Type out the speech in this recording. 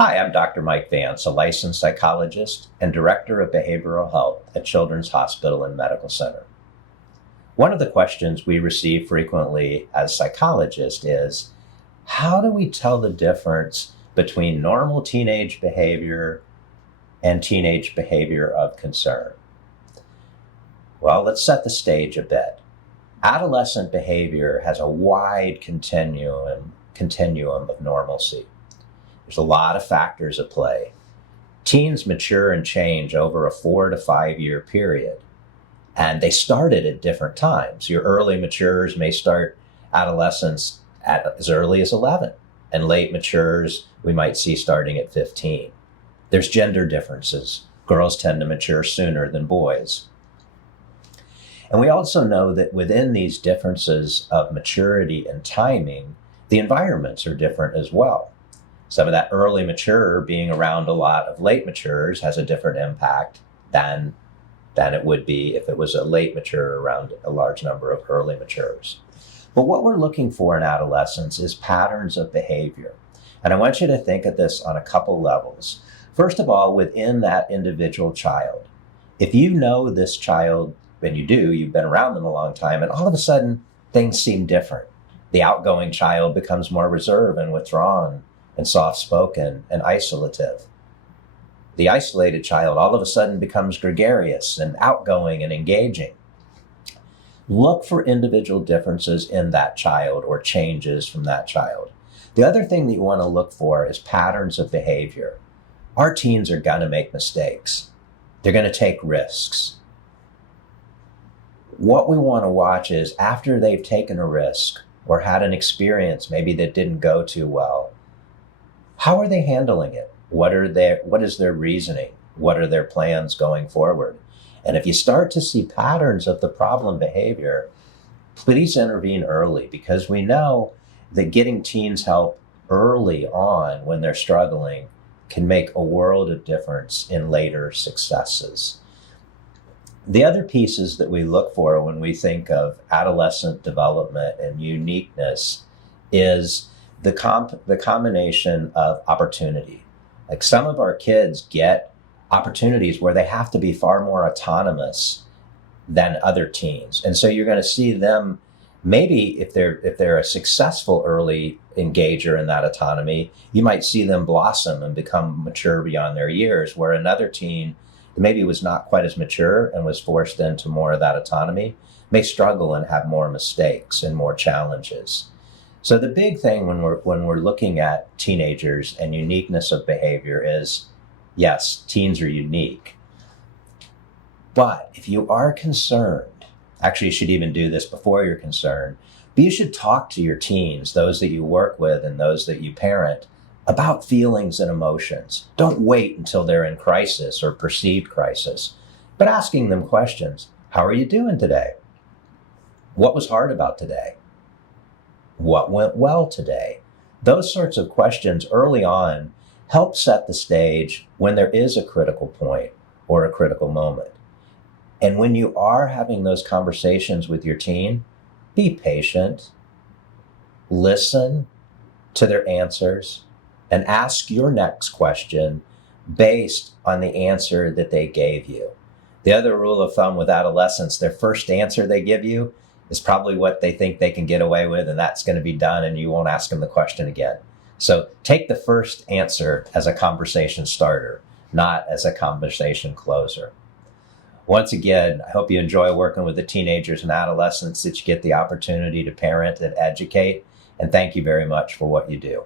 Hi, I'm Dr. Mike Vance, a licensed psychologist and director of behavioral health at Children's Hospital and Medical Center. One of the questions we receive frequently as psychologists is, how do we tell the difference between normal teenage behavior and teenage behavior of concern? Well, let's set the stage a bit. Adolescent behavior has a wide continuum of normalcy. There's a lot of factors at play. Teens mature and change over a 4 to 5 year period, and they started at different times. Your early maturers may start adolescence at as early as 11, and late matures we might see starting at 15. There's gender differences. Girls tend to mature sooner than boys. And we also know that within these differences of maturity and timing, the environments are different as well. Some of that early mature being around a lot of late maturers has a different impact than it would be if it was a late mature around a large number of early maturers. But what we're looking for in adolescence is patterns of behavior. And I want you to think of this on a couple levels. First of all, within that individual child. If you know this child, and you do, you've been around them a long time, and all of a sudden things seem different. The outgoing child becomes more reserved and withdrawn and soft-spoken and isolative. The isolated child all of a sudden becomes gregarious and outgoing and engaging. Look for individual differences in that child or changes from that child. The other thing that you want to look for is patterns of behavior. Our teens are going to make mistakes. They're going to take risks. What we want to watch is after they've taken a risk or had an experience maybe that didn't go too well, how are they handling it? What is their reasoning? What are their plans going forward? And if you start to see patterns of the problem behavior, please intervene early, because we know that getting teens help early on when they're struggling can make a world of difference in later successes. The other pieces that we look for when we think of adolescent development and uniqueness is the combination of opportunity. Like some of our kids get opportunities where they have to be far more autonomous than other teens. And so you're going to see them, maybe if they're a successful early engager in that autonomy, you might see them blossom and become mature beyond their years, where another teen maybe was not quite as mature and was forced into more of that autonomy may struggle and have more mistakes and more challenges. So the big thing when we're looking at teenagers and uniqueness of behavior is, yes, teens are unique. But if you are concerned, actually you should even do this before you're concerned, but you should talk to your teens, those that you work with and those that you parent, about feelings and emotions. Don't wait until they're in crisis or perceived crisis, but asking them questions. How are you doing today? What was hard about today? What went well today? Those sorts of questions early on help set the stage when there is a critical point or a critical moment. And when you are having those conversations with your teen, be patient, listen to their answers, and ask your next question based on the answer that they gave you. The other rule of thumb with adolescents, their first answer they give you is probably what they think they can get away with, and that's going to be done, and you won't ask them the question again. So take the first answer as a conversation starter, not as a conversation closer. Once again, I hope you enjoy working with the teenagers and adolescents, that you get the opportunity to parent and educate, and thank you very much for what you do.